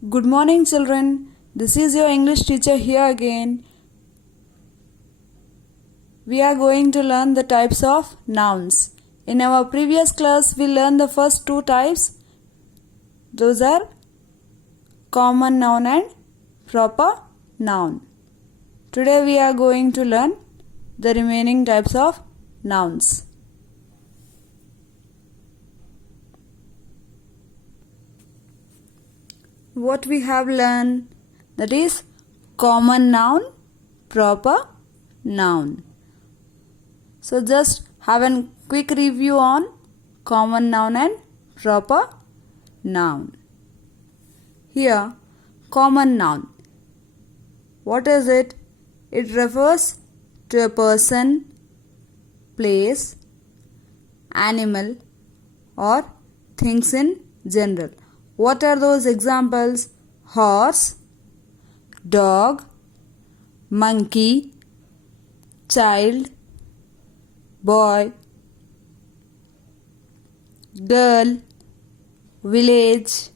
Good morning, children. This is your English teacher here again. We are going to learn the types of nouns. In our previous class, we learned the first two types. Those are common noun and proper noun. Today we are going to learn the remaining types of nouns. What we have learned, that is common noun, proper noun. So just have a quick review on common noun and proper noun. Here, common noun. What is it? It refers to a person, place, animal or things in general. What are those examples? Horse, dog, monkey, child, boy, girl, village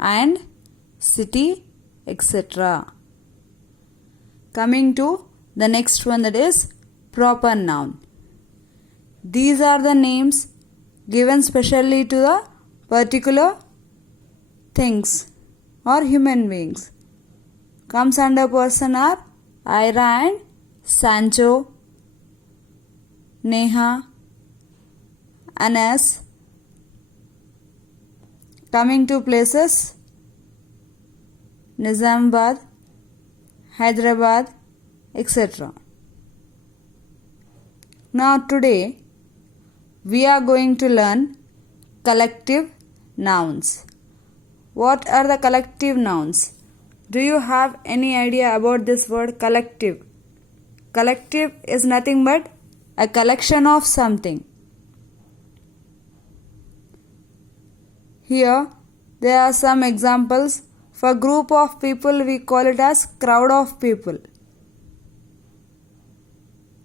and city, etc. Coming to the next one, that is proper noun. These are the names given specially to the particular things or human beings. Comes under person are Ira and Sancho, Neha, Anas. Coming to places, Nizamabad, Hyderabad, etc. Now today we are going to learn collective nouns. What are the collective nouns? Do you have any idea about this word collective? Collective is nothing but a collection of something. Here there are some examples. For group of people we call it as crowd of people.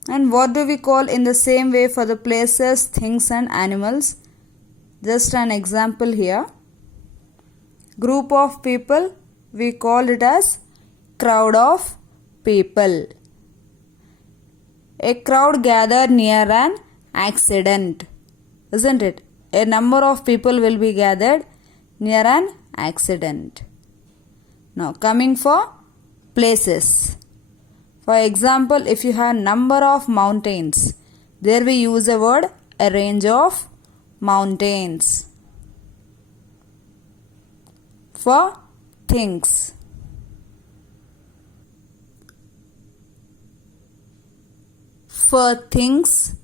And what do we call in the same way for the places, things and animals? Just an example here. Group of people, we call it as crowd of people. A crowd gathered near an accident, isn't it? A number of people will be gathered near an accident. Now coming for places. For example, if you have number of mountains, there we use a word, a range of mountains. For things, for things,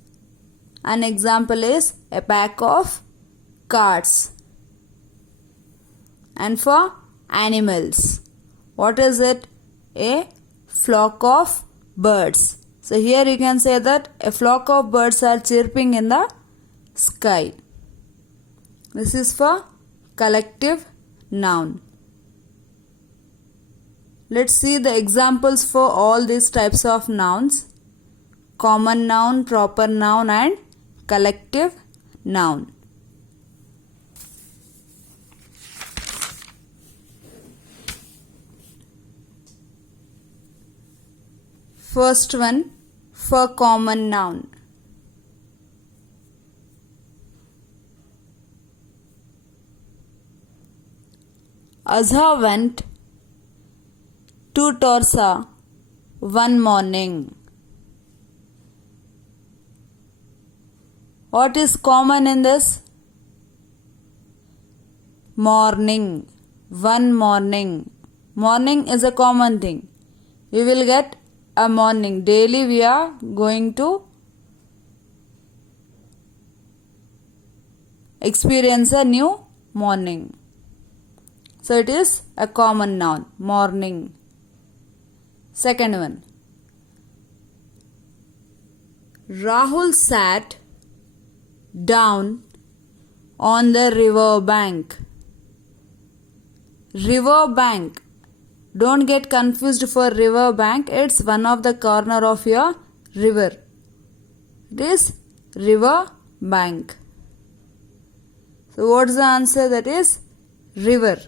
an example is a pack of cards. And for animals, what is it? A flock of birds. So here you can say that a flock of birds are chirping in the sky. This is for collective noun. Let's see the examples for all these types of nouns. Common noun, proper noun and collective noun. First one, for common noun. Azha went to Torsa one morning. What is common in this? Morning. One morning. Morning is a common thing. We will get a morning. Daily we are going to experience a new morning. So it is a common noun, morning. Second one. Rahul sat down on the river bank. River bank. Don't get confused for river bank. It's one of the corner of your river. It is river bank. So what is the answer? That is river.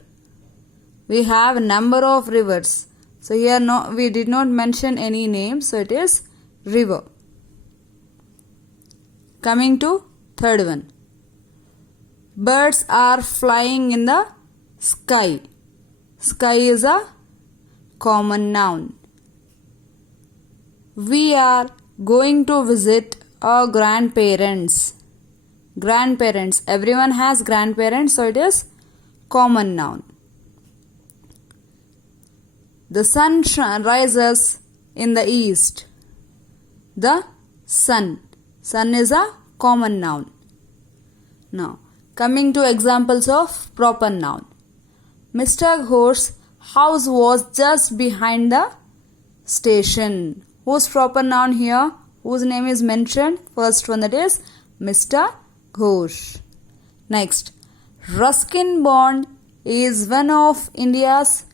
we have number of rivers. So here no, we did not mention any name, so it is river. Coming to third one. Birds are flying in the sky. Sky is a common noun. We are going to visit our grandparents. Grandparents. Everyone has grandparents, so it is common noun. The sun rises in the east. The sun. Sun is a common noun. Now, coming to examples of proper noun. Mr. Ghosh's house was just behind the station. Whose proper noun here? Whose name is mentioned? First one, that is Mr. Ghosh. Next, Ruskin Bond is one of India's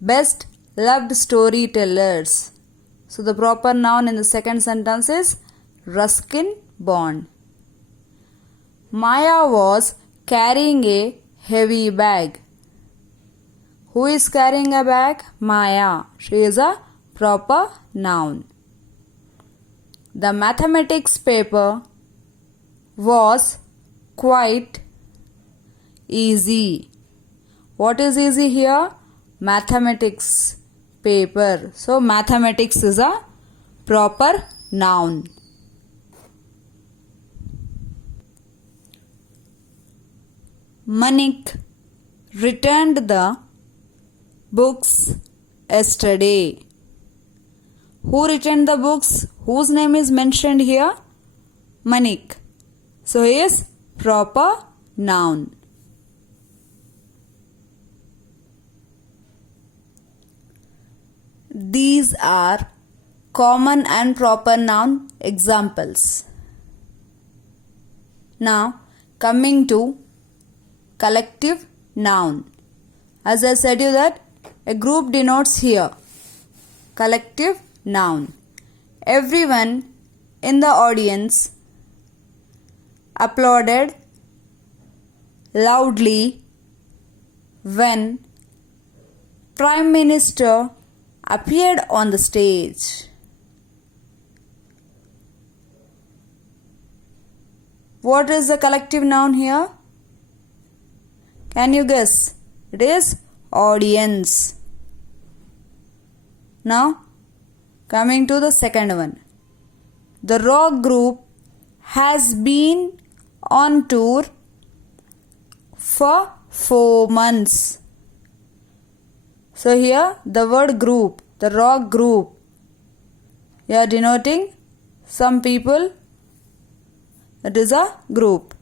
best loved storytellers. So the proper noun in the second sentence is Ruskin Bond. Maya was carrying a heavy bag. Who is carrying a bag? Maya. She is a proper noun. The mathematics paper was quite easy. What is easy here? Mathematics paper. So mathematics is a proper noun. Manik returned the books yesterday. Who returned the books? Whose name is mentioned here? Manik. So he is proper noun. These are common and proper noun examples. Now coming to collective noun. As I said you that a group denotes here collective noun. Everyone in the audience applauded loudly when Prime Minister appeared on the stage. What is the collective noun here? Can you guess? It is audience. Now, coming to the second one. The rock group has been on tour for 4 months. So here the word group, the rock group, you are denoting some people. It is a group.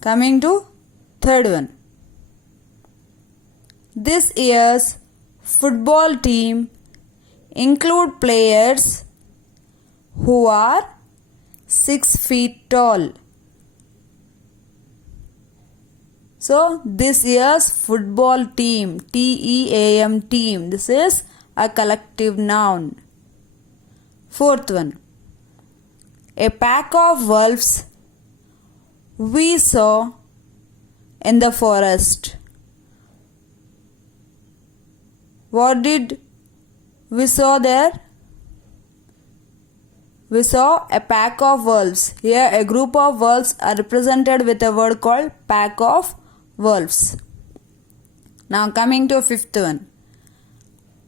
Coming to third one. This year's football team include players who are 6 feet tall. So this year's football team, TEAM team, this is a collective noun. Fourth one. A pack of wolves we saw in the forest. What did we saw there? We saw a pack of wolves. Here a group of wolves are represented with a word called pack of wolves. Now coming to fifth one.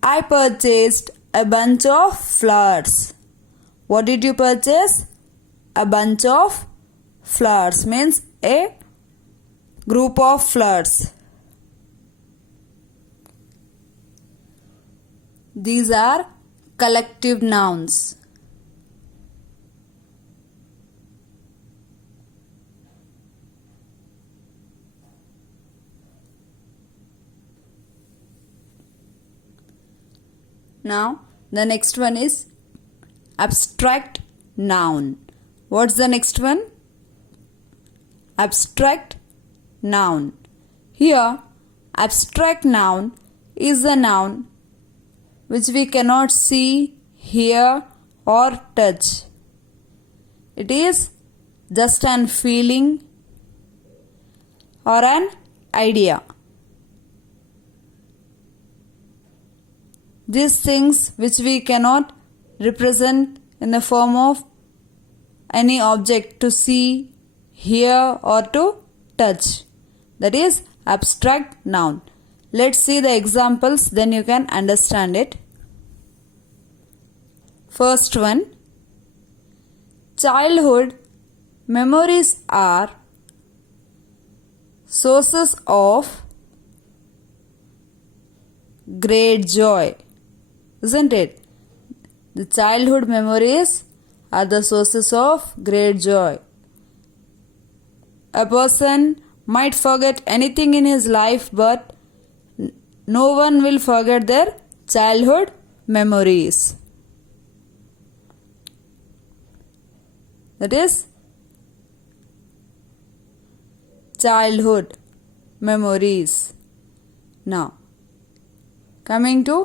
I purchased a bunch of flowers. What did you purchase? A bunch of flowers means a group of flowers. These are collective nouns. Now the next one is abstract noun. What's the next one? Abstract noun. Here abstract noun is a noun which we cannot see, hear or touch. It is just an feeling or an idea. these things which we cannot represent in the form of any object to see, hear or to touch. That is abstract noun. Let's see the examples, then you can understand it. First one, childhood memories are sources of great joy. Isn't it? The childhood memories are the sources of great joy. A person might forget anything in his life, but no one will forget their childhood memories. That is childhood memories. Now, coming to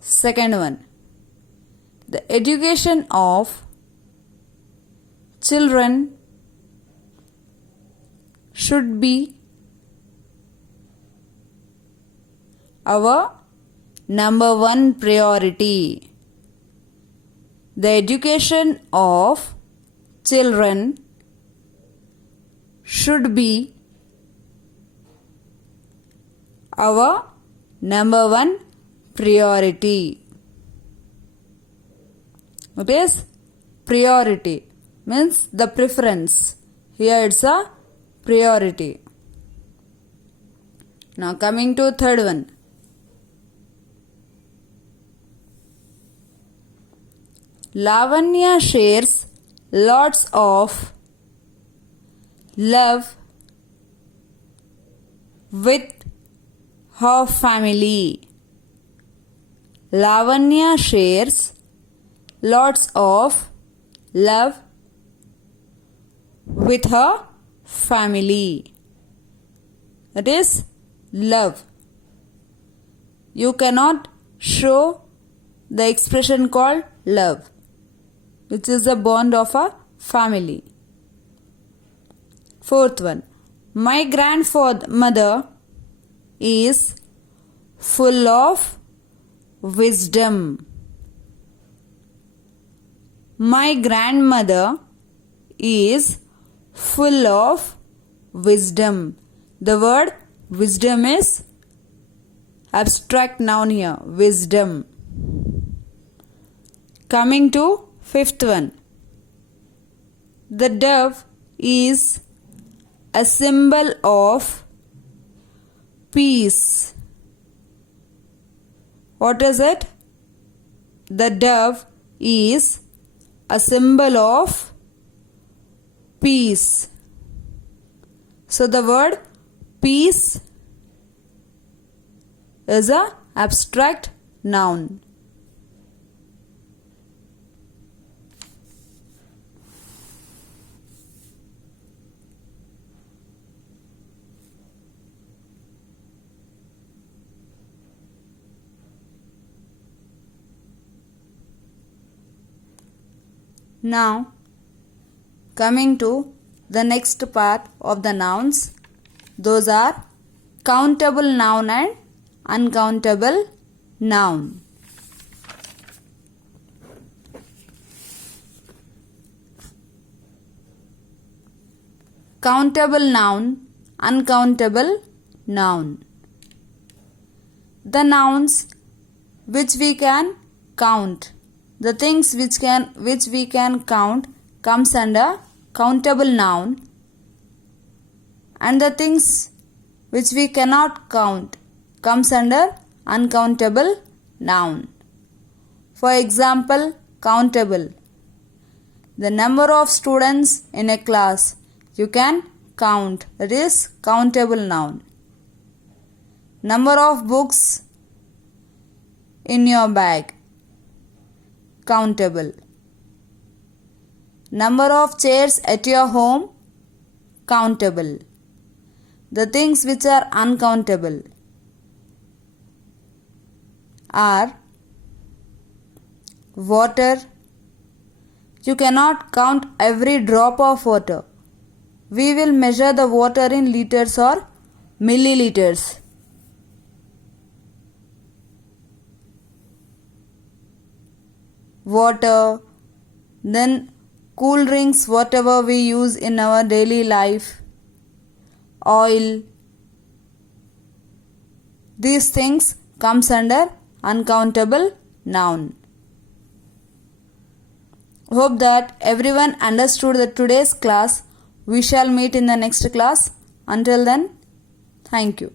second one. The education of children should be our number one priority. The education of children should be our number one priority. It is priority, means the preference. Here it's a priority. Now coming to third one. Lavanya shares lots of love with her family. Lavanya shares lots of love with her family. That is love. You cannot show the expression called love, which is the bond of a family. Fourth one. My grandmother is full of wisdom. My grandmother is full of wisdom. The word wisdom is abstract noun here. Wisdom. Coming to fifth one. The dove is a symbol of peace. What is it? The dove is a symbol of peace. So the word peace is an abstract noun. Now, coming to the next part of the nouns, those are countable noun and uncountable noun. Countable noun, uncountable noun. The nouns which we can count. The things which we can count comes under countable noun, and the things which we cannot count comes under uncountable noun. For example, countable. The number of students in a class you can count. That is countable noun. Number of books in your bag. Countable. Number of chairs at your home. Countable. The things which are uncountable are water. You cannot count every drop of water. We will measure the water in liters or milliliters. water, then cool drinks, whatever we use in our daily life, oil. These things comes under uncountable noun. Hope that everyone understood the today's class. We shall meet in the next class. Until then, thank you.